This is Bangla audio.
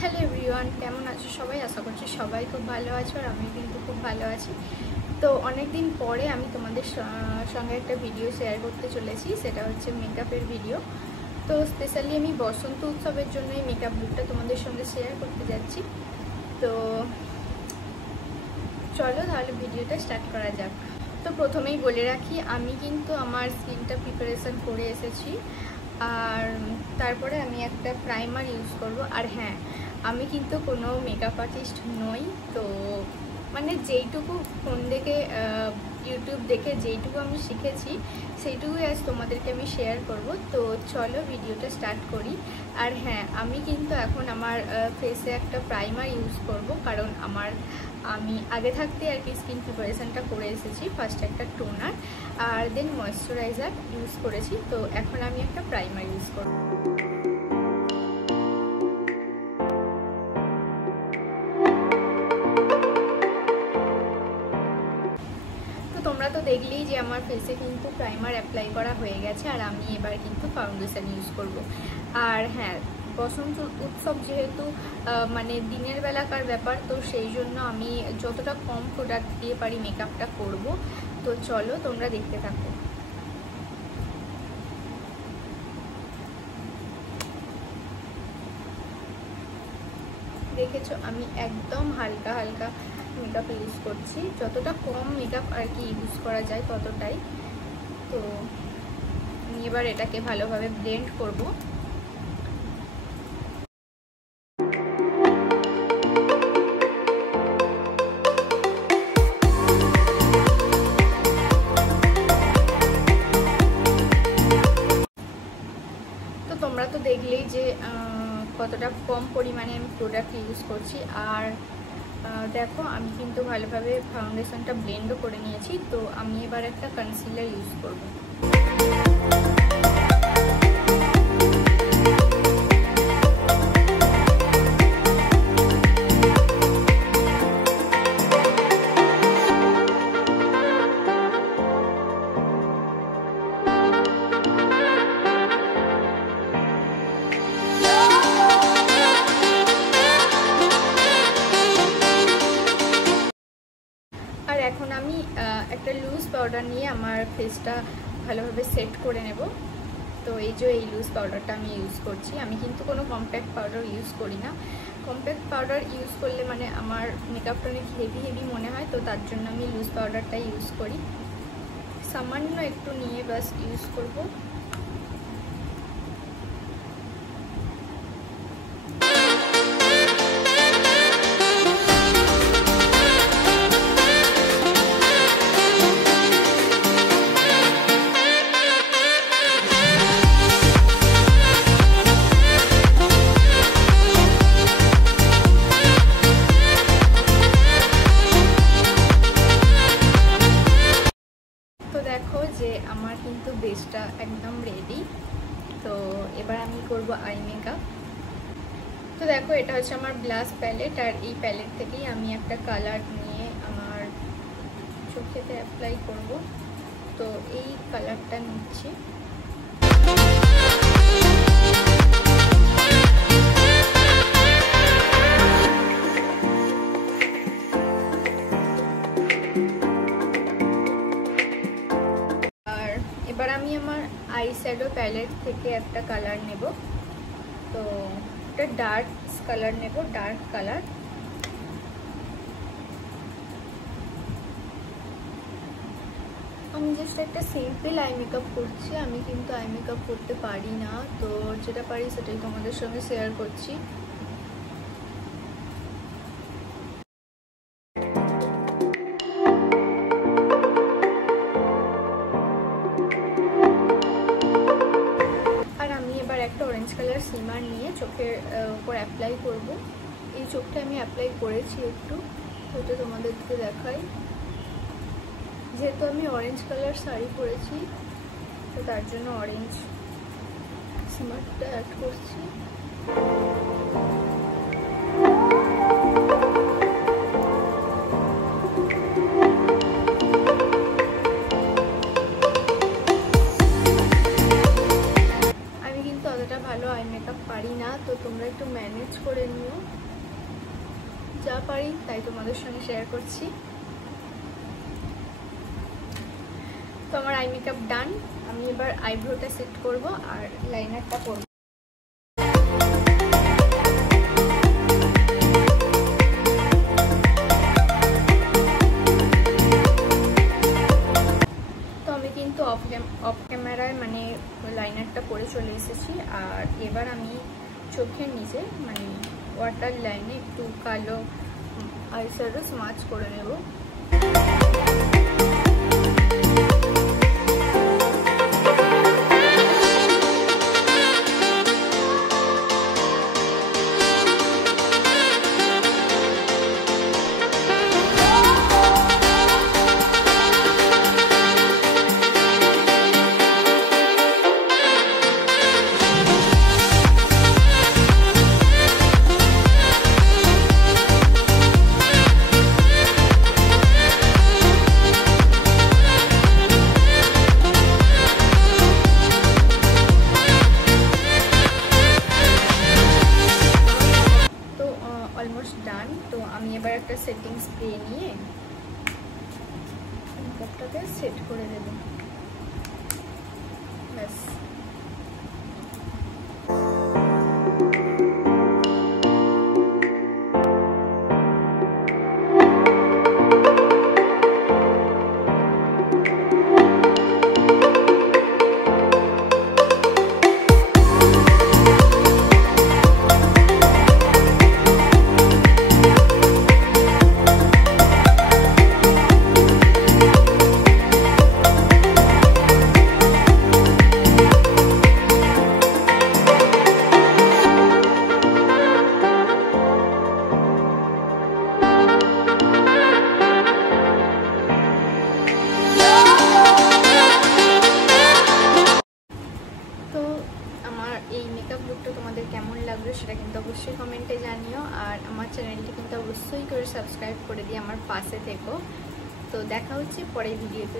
হ্যালো এভরিওয়ান, কেমন আছো সবাই? আশা করছি সবাই খুব ভালো আছো আর আমি কিন্তু খুব ভালো আছি। তো অনেক দিন পরে আমি তোমাদের সঙ্গে একটা ভিডিও শেয়ার করতে চলেছি, সেটা হচ্ছে মেকআপের ভিডিও। তো স্পেশালি আমি বসন্ত উৎসবের জন্য এই মেকআপ লুকটা তোমাদের সঙ্গে শেয়ার করতে যাচ্ছি। তো চলো তাহলে ভিডিওটা স্টার্ট করা যাক। তো প্রথমেই বলে রাখি, আমি কিন্তু আমার স্কিনটা প্রিপারেশন করে এসেছি, আর তারপরে আমি একটা প্রাইমার ইউজ করব। আর হ্যাঁ, আমি কিন্তু কোনো মেকআপ আর্টিস্ট নই, তো মানে যেইটুকু ফোন দেখে ইউটিউব দেখে যেইটুকু আমি শিখেছি সেইটুকুই আজ তোমাদেরকে আমি শেয়ার করব। তো চলো ভিডিওটা স্টার্ট করি। আর হ্যাঁ, আমি কিন্তু এখন আমার ফেসে একটা প্রাইমার ইউজ করব, কারণ আমি আগে থাকতে আর কি স্কিন প্রিপারেশনটা করে এসেছি। ফার্স্ট একটা টোনার আর দেন ময়শ্চারাইজার ইউজ করেছি, তো এখন আমি একটা প্রাইমার ইউজ করব। তোমরা তো দেখলেই যে আমার ফেসে কিন্তু প্রাইমার অ্যাপ্লাই করা হয়ে গেছে, আর আমি এবার কিন্তু ফাউন্ডেশন ইউজ করব। আর হ্যাঁ, বসন্ত উৎসব যেহেতু মানে দিনের বেলাকার ব্যাপার, তো সেই জন্য আমি যতটা কম প্রোডাক্ট দিয়ে পারি মেকআপটা করব। তো চলো তোমরা দেখতে থাকো। দেখেছো আমি একদম হালকা হালকা মেকআপ ইউজ করছি, যতটা কম মেকআপ আর কি ইউজ করা যায় ততটাই। তো আমি এবার এটাকে ভালোভাবে ব্লেন্ড করব। তো তোমরা তো দেখলেই যে কতটা কম পরিমাণে আমি প্রোডাক্ট ইউজ করছি। আর দেখো আমি কিন্তু ভালোভাবে ফাউন্ডেশনটা ব্লেন্ডও করে নিয়েছি। তো আমি এবার একটা কনসিলার ইউজ করব। আর এখন আমি একটা লুজ পাউডার নিয়ে আমার ফেসটা ভালোভাবে সেট করে নেব। তো এই যে এই লুজ পাউডারটা আমি ইউজ করছি। আমি কিন্তু কোনো কম্প্যাক্ট পাউডার ইউজ করি না। কম্প্যাক্ট পাউডার ইউজ করলে মানে আমার মেকআপটা অনেক হেভি হেভি মনে হয়, তো তার জন্য আমি লুজ পাউডারটা ইউজ করি। সামান্য একটু নিয়ে বাস ইউজ করব। দেখো যে আমার কিন্তু বেসটা একদম রেডি। তো এবার আমি করব আই মেকআপ। তো দেখো এটা হচ্ছে আমার ব্লাশ প্যালেট, আর এই প্যালেট থেকেই আমি একটা কালার নিয়ে আমার চোখেতে অ্যাপ্লাই করব। তো এই কালারটা নিচ্ছি। এবার আমি আমার আই শ্যাডো প্যালেট থেকে একটা কালার নেব। তো একটা ডার্ক কালার নেব, ডার্ক কালার। আমি জাস্ট একটা সিম্পল আই মেকআপ করছি, আমি কিন্তু আই মেকআপ করতে পারি না। তো যেটা পারি সেটাই তোমাদের সঙ্গে শেয়ার করছি। একটা অরেঞ্জ কালার সিমার নিয়ে চোখের উপর অ্যাপ্লাই করব। এই চোখটা আমি অ্যাপ্লাই করেছি একটু, ওটা তোমাদেরকে দেখাই। যেহেতু আমি অরেঞ্জ কালার শাড়ি পরেছি, তো তার জন্য অরেঞ্জ সিমারটা অ্যাড করছি। ভালো আই মেকআপ পারি না, তো তোমরা একটু ম্যানেজ করে নিও, যা পারি তাই তোমাদের সঙ্গে শেয়ার করছি। তো আমার আই মেকআপ ডান। আমি এবার আইব্রোটা সেট করব আর লাইনারটা করব। তো আমি কিন্তু অফ ক্যামেরায় মানে লাইনারটা করে চলে এসেছি। আর এবার আমি চোখের নিচে মানে ওয়াটার লাইনে একটু কালো আইশ্যাডো স্মাচ করে নেব। Almost done. তো আমি এবার একটা সেটিং স্প্রে নিয়ে মেকআপটাকে সেট করে দেব। ব্যাস। এই মেকআপ লুকটা তোমাদের কেমন লাগলো সেটা কিন্তু অবশ্যই কমেন্টে জানিও। আর আমার চ্যানেলটি কিন্তু অবশ্যই করে সাবস্ক্রাইব করে দিয়ে আমার পাশে থেকো। তো দেখা হচ্ছে পরের ভিডিওতে।